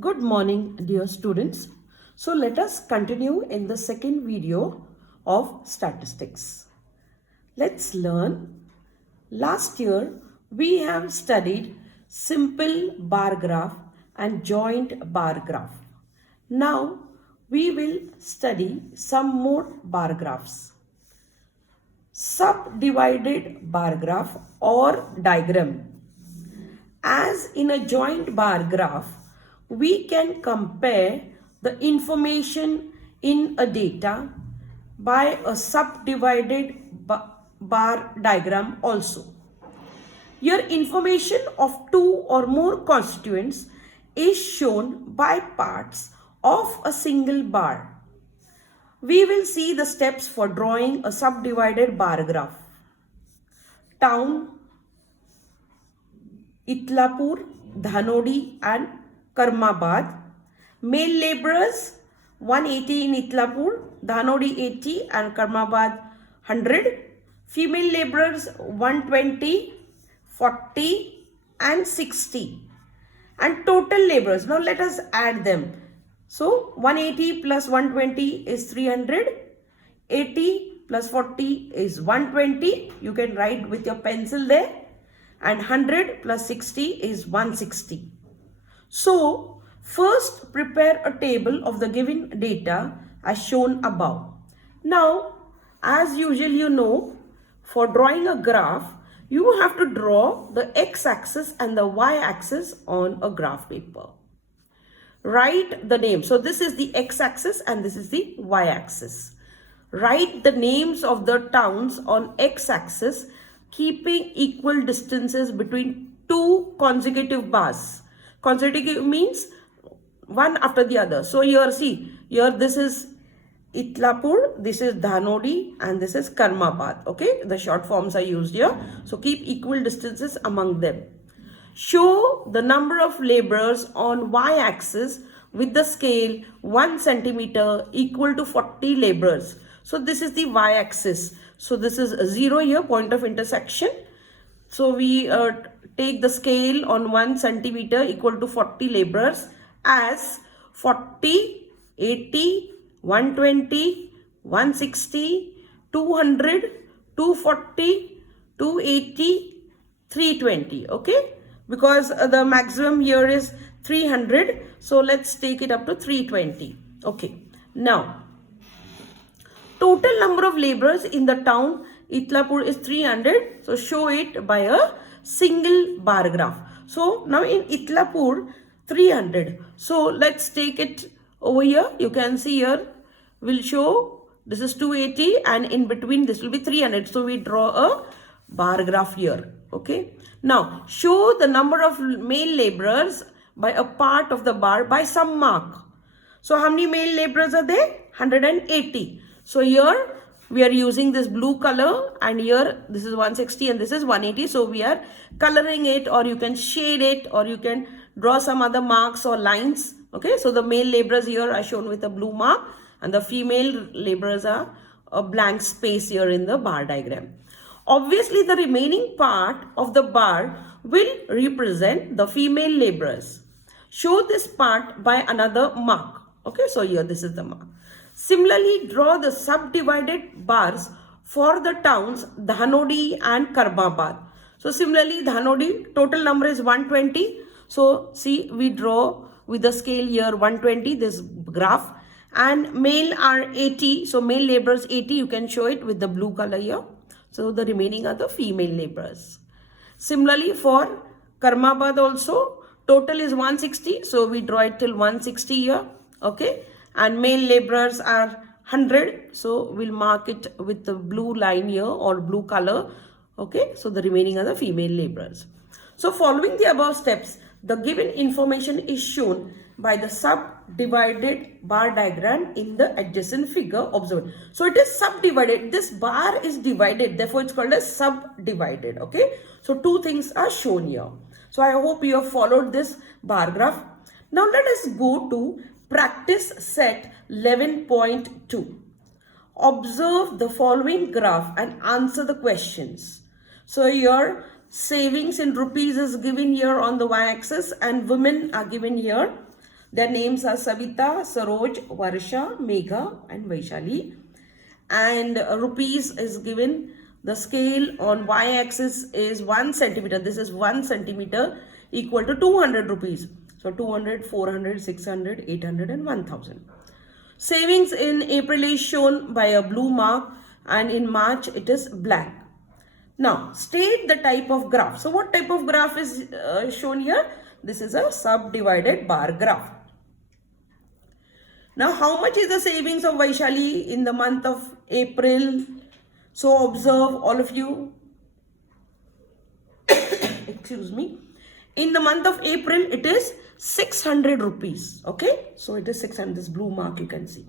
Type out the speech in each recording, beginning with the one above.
Good morning, dear students. So let us continue in the second video of statistics. Let's learn. Last year, we have studied simple bar graph and joint bar graph. Now, we will study some more bar graphs. Subdivided bar graph or diagram. As in a joint bar graph, we can compare the information in a data by a subdivided bar diagram also. Here information of two or more constituents is shown by parts of a single bar. We will see the steps for drawing a subdivided bar graph. Town, Itlapur, Dhanodi and Karmabad. Male laborers 180 in Itlapur, Dhanodi 80 and Karmabad 100. Female laborers 120, 40 and 60. And total laborers, now let us add them. So 180 plus 120 is 300. 80 plus 40 is 120. You can write with your pencil there. And 100 plus 60 is 160. So, first prepare a table of the given data as shown above. Now, as usual you know, for drawing a graph, you have to draw the x-axis and the y-axis on a graph paper. Write the name. So, this is the x-axis and this is the y-axis. Write the names of the towns on x-axis, keeping equal distances between two consecutive bars. Consecutive means one after the other. So here see, here this is Itlapur, this is Dhanodi and this is Karmabad. Okay, the short forms are used here. So keep equal distances among them. Show the number of laborers on y-axis with the scale 1 centimeter equal to 40 laborers. So this is the y-axis. So this is 0 here, point of intersection. So we take the scale on 1 centimeter equal to 40 laborers as 40, 80, 120, 160, 200, 240, 280, 320. Okay, because the maximum here is 300. So let's take it up to 320. Okay, now total number of laborers in the town Itlapur is 300. So show it by a single bar graph. So now in Itlapur 300. So let's take it over here. You can see here we'll show this is 280 and in between this will be 300. So we draw a bar graph here. Okay. Now show the number of male laborers by a part of the bar by some mark. So how many male laborers are there? 180. So here we are using this blue color and here this is 160 and this is 180. So we are coloring it, or you can shade it, or you can draw some other marks or lines. Okay, so the male laborers here are shown with a blue mark and the female laborers are a blank space here in the bar diagram. Obviously the remaining part of the bar will represent the female laborers. Show this part by another mark. Okay, so here this is the mark. Similarly, draw the subdivided bars for the towns Dhanodi and Karmabad. So similarly, Dhanodi total number is 120. So see, we draw with the scale here 120, this graph, and male are 80. So male laborers 80, you can show it with the blue color here. So the remaining are the female laborers. Similarly, for Karmabad also, total is 160. So we draw it till 160 here. Okay. And male laborers are 100. So we'll mark it with the blue line here or blue color. Okay. So the remaining are the female laborers. So following the above steps, the given information is shown by the subdivided bar diagram in the adjacent figure observed. So it is subdivided. This bar is divided. Therefore, it's called as subdivided. Okay. So two things are shown here. So I hope you have followed this bar graph. Now let us go to practice set 11.2. Observe the following graph and answer the questions. So your savings in rupees is given here on the y-axis and women are given here. Their names are Savita, Saroj, Varsha, Megha and Vaishali. And rupees is given. The scale on y-axis is 1 centimeter. This is 1 centimeter equal to 200 rupees. So 200, 400, 600, 800 and 1000. Savings in April is shown by a blue mark and in March it is blank. Now state the type of graph. So what type of graph is shown here? This is a subdivided bar graph. Now how much is the savings of Vaishali in the month of April? So observe all of you. Excuse me. In the month of April it is 600 rupees. Okay. So it is 600. This blue mark you can see.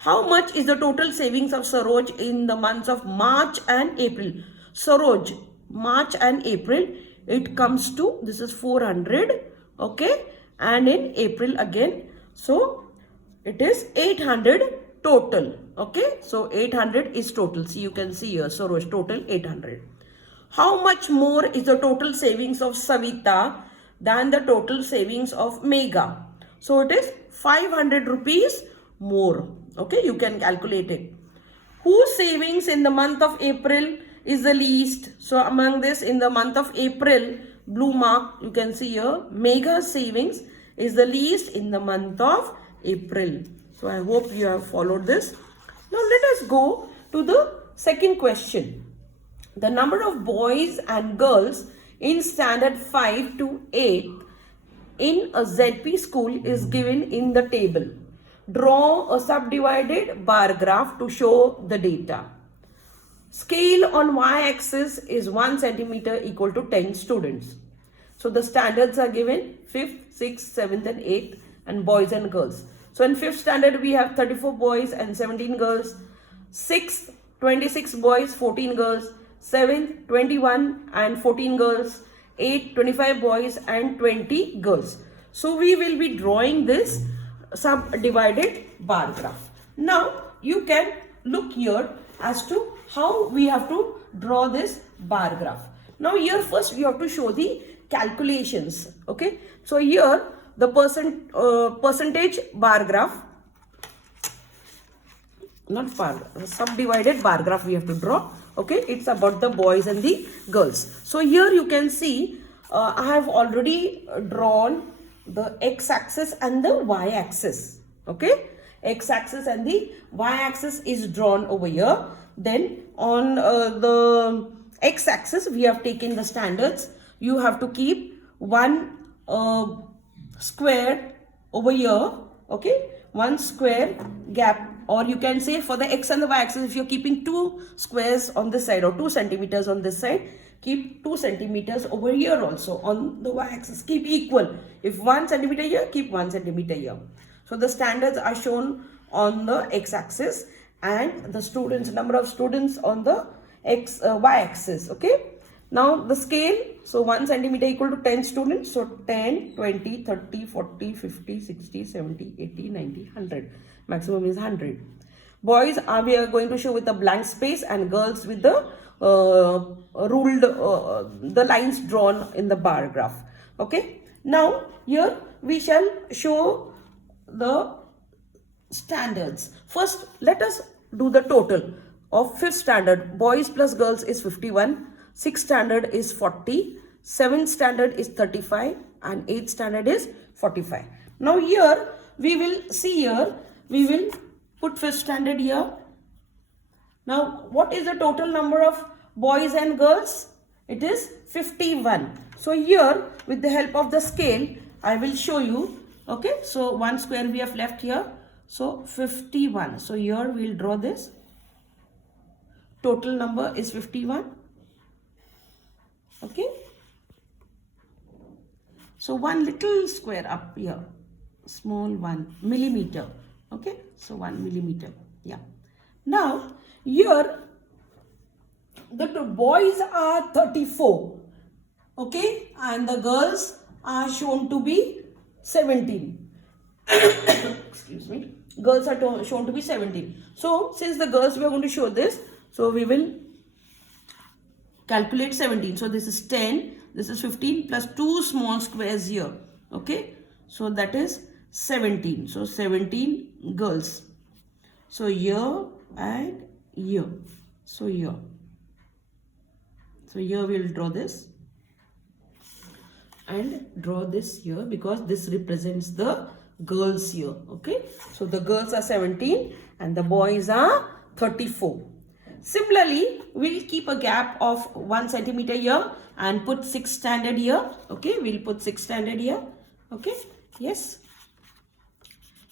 How much is the total savings of Saroj in the months of March and April? Saroj, March and April, it comes to, this is 400, okay, and in April again, so it is 800 total, okay, so 800 is total. See, you can see here, Saroj, total 800. How much more is the total savings of Savita than the total savings of Megha? So it is 500 rupees more. Okay, you can calculate it. Whose savings in the month of April is the least? So among this, in the month of April, blue mark, you can see here, Megha's savings is the least in the month of April. So I hope you have followed this. Now let us go to the second question. The number of boys and girls in standard 5 to 8 in a ZP school is given in the table. Draw a subdivided bar graph to show the data. Scale on y-axis is 1 centimeter equal to 10 students. So the standards are given 5th, 6th, 7th and 8th and boys and girls. So in 5th standard we have 34 boys and 17 girls. 6th, 26 boys, 14 girls. 7th, 21 and 14 girls. 8th, 25 boys and 20 girls. So we will be drawing this subdivided bar graph. Now you can look here as to how we have to draw this bar graph. Now here first we have to show the calculations. Okay, so here the percentage bar graph, not bar, subdivided bar graph we have to draw. Okay, it's about the boys and the girls. So here you can see I have already drawn the x-axis and the y-axis. Okay, x-axis and the y-axis is drawn over here. Then on the x-axis we have taken the standards. You have to keep one square over here. Okay, one square gap, or you can say for the x and the y-axis, if you're keeping 2 squares on this side or 2 centimeters on this side, keep 2 centimeters over here also on the y-axis. Keep equal. If 1 centimeter here, keep 1 centimeter here. So the standards are shown on the x-axis and the students, number of students on the y-axis. Okay. Now the scale. So 1 centimeter equal to 10 students. So 10, 20, 30, 40, 50, 60, 70, 80, 90, 100. Maximum is 100. Boys we are going to show with a blank space and girls with the ruled the lines drawn in the bar graph. Okay. Now here we shall show the standards. First let us do the total of 5th standard. Boys plus girls is 51, 6th standard is 40, 7th standard is 35 and 8th standard is 45. Now here we will see, here we will put 5th standard here. Now what is the total number of boys and girls? It is 51. So here with the help of the scale I will show you. Okay, so 1 square we have left here. So 51. So here we will draw this. Total number is 51. Okay. So one little square up here. Small 1 millimeter. Okay. So 1 millimeter. Yeah. Now here the boys are 34. Okay. And the girls are shown to be 17. Excuse me. Girls are shown to be 17. So since the girls we are going to show this, so we will calculate 17. So this is 10, this is 15 plus 2 small squares here. Okay. So that is 17. So 17 girls. So here and here. So here. So here we will draw this and draw this here because this represents the girls here. Okay. So the girls are 17 and the boys are 34. Similarly, we'll keep a gap of 1 centimeter here and put 6 standard here. Okay. We'll put 6 standard here. Okay. Yes.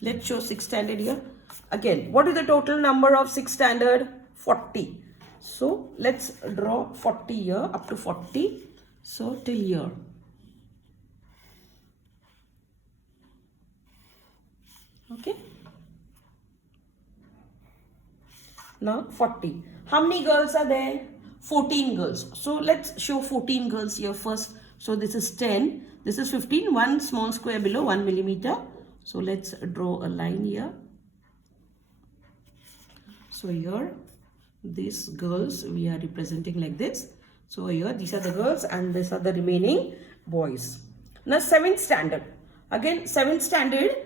Let's show 6 standard here. Again, what is the total number of 6 standard? 40. So let's draw 40 here up to 40. So till here. Okay. Now 40. How many girls are there? 14 girls. So let's show 14 girls here first. So this is 10. This is 15. One small square below 1 millimeter. So let's draw a line here. So here these girls we are representing like this. So here these are the girls and these are the remaining boys. Now 7th standard. Again 7th standard.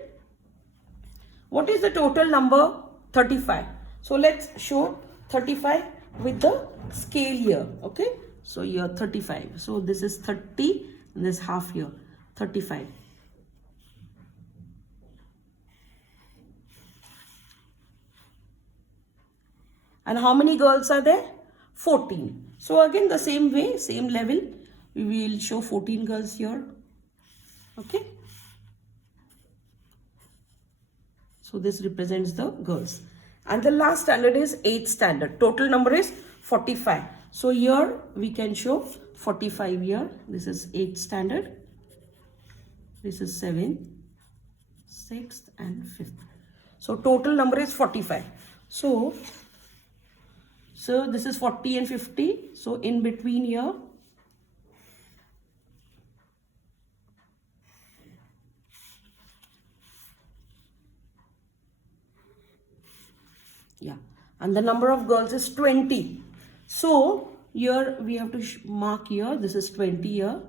What is the total number? 35. So let's show 35 with the scale here. Okay. So here 35. So this is 30 and this half here. 35. And how many girls are there? 14. So again the same way, same level. We will show 14 girls here. Okay. So this represents the girls. And the last standard is 8th standard. Total number is 45. So here we can show 45 here. This is 8th standard. This is 7th, 6th and 5th. So total number is 45. So this is 40 and 50. So in between here, yeah, and the number of girls is 20. So here we have to mark here. This is 20 here.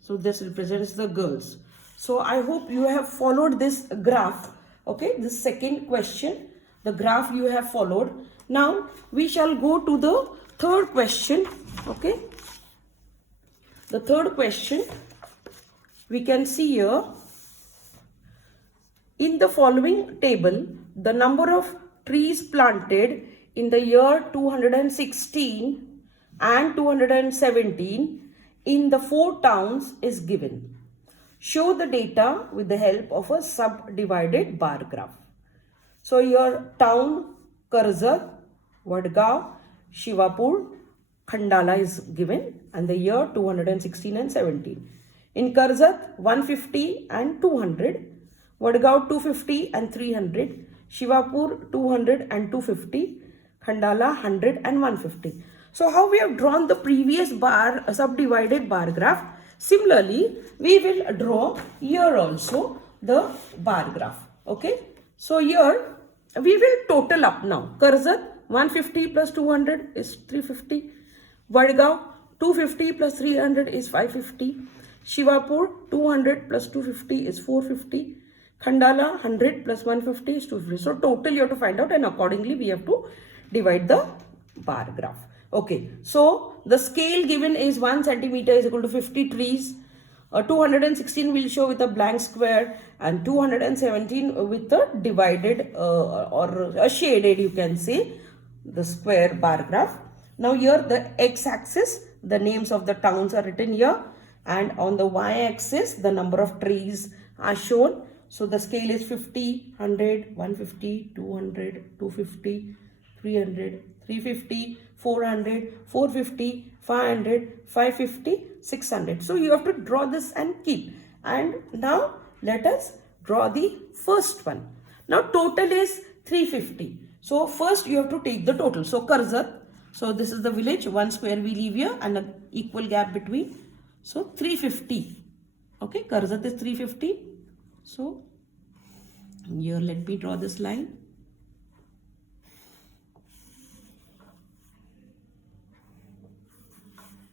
So this represents the girls. So I hope you have followed this graph. Okay, this second question, the graph you have followed. Now we shall go to the third question. Okay, the third question we can see here. In the following table, the number of trees planted in the year 216 and 217 in the 4 towns is given. Show the data with the help of a subdivided bar graph. So your town Karzat, Vadgaon, Shivapur, Khandala is given and the year 216 and 17. In Karzat 150 and 200, Vadgaon 250 and 300, Shivapur 200 and 250, Khandala 100 and 150. So how we have drawn the previous subdivided bar graph, similarly we will draw here also the bar graph. Okay. So here we will total up now. Karzat 150 plus 200 is 350. Vadgaon 250 plus 300 is 550. Shivapur 200 plus 250 is 450. Khandala 100 plus 150 is 250. So total you have to find out and accordingly we have to divide the bar graph. Okay. So the scale given is 1 centimeter is equal to 50 trees. 216 will show with a blank square and 217 with a divided or a shaded, you can say, the square bar graph. Now here the x-axis, the names of the towns are written here, and on the y-axis the number of trees are shown. So the scale is 50, 100, 150, 200, 250, 300, 350, 400, 450, 500, 550, 600. So you have to draw this and keep. And now let us draw the first one. Now total is 350. So first you have to take the total. So Karzat, so this is the village, 1 square we leave here and an equal gap between. So 350. Okay, Karzat is 350. So here let me draw this line.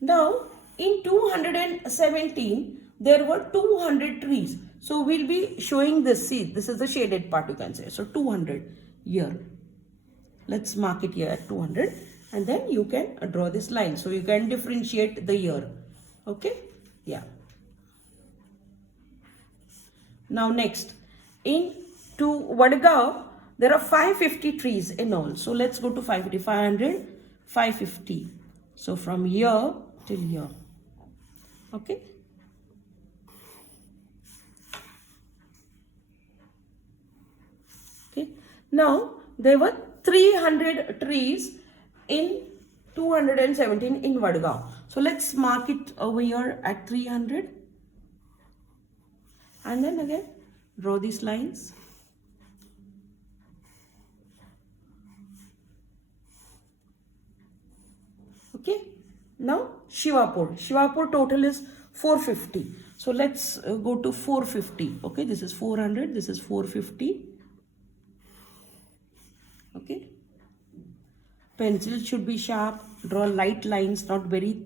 Now in 217 there were 200 trees. So we'll be showing this. See, this is the shaded part, you can say. So 200 here. Let's mark it here at 200, and then you can draw this line. So you can differentiate the year. Okay? Yeah. Now next, in Vadgaon, there are 550 trees in all. So let's go to 550, 500, 550. So from here till here. Okay? Okay. Now there were 300 trees in 217 in Vadgaon. So let's mark it over here at 300. And then again draw these lines. Okay. Now Shivapur total is 450. So let's go to 450. Okay, this is 400, this is 450. Okay. Pencil should be sharp. Draw light lines, not very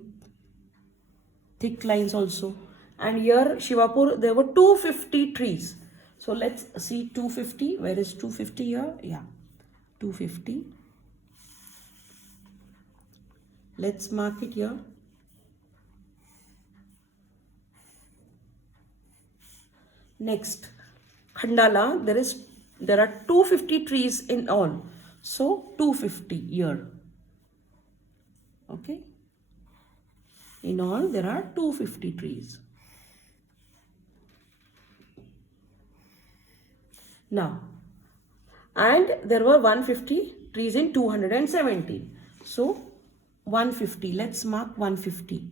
thick lines also. And here Shivapur, there were 250 trees. So let's see 250. Where is 250 here? Yeah, 250. Let's mark it here. Next, Khandala, there are 250 trees in all. So 250 here. Okay. In all, there are 250 trees. Now, and there were 150 trees in 217. So 150. Let's mark 150.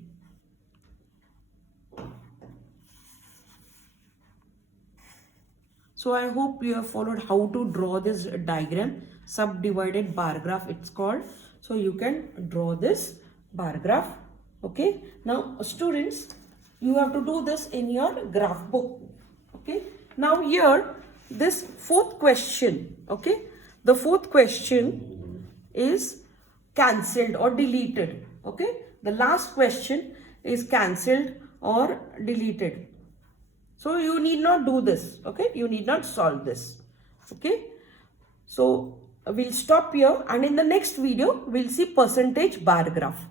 So I hope you have followed how to draw this diagram, subdivided bar graph it's called. So you can draw this bar graph. Okay. Now students, you have to do this in your graph book. Okay. Now here, this fourth question. Okay. The fourth question is cancelled or deleted. Okay. The last question is cancelled or deleted. So you need not do this. Okay. You need not solve this. Okay. So we'll stop here, and in the next video we'll see percentage bar graph.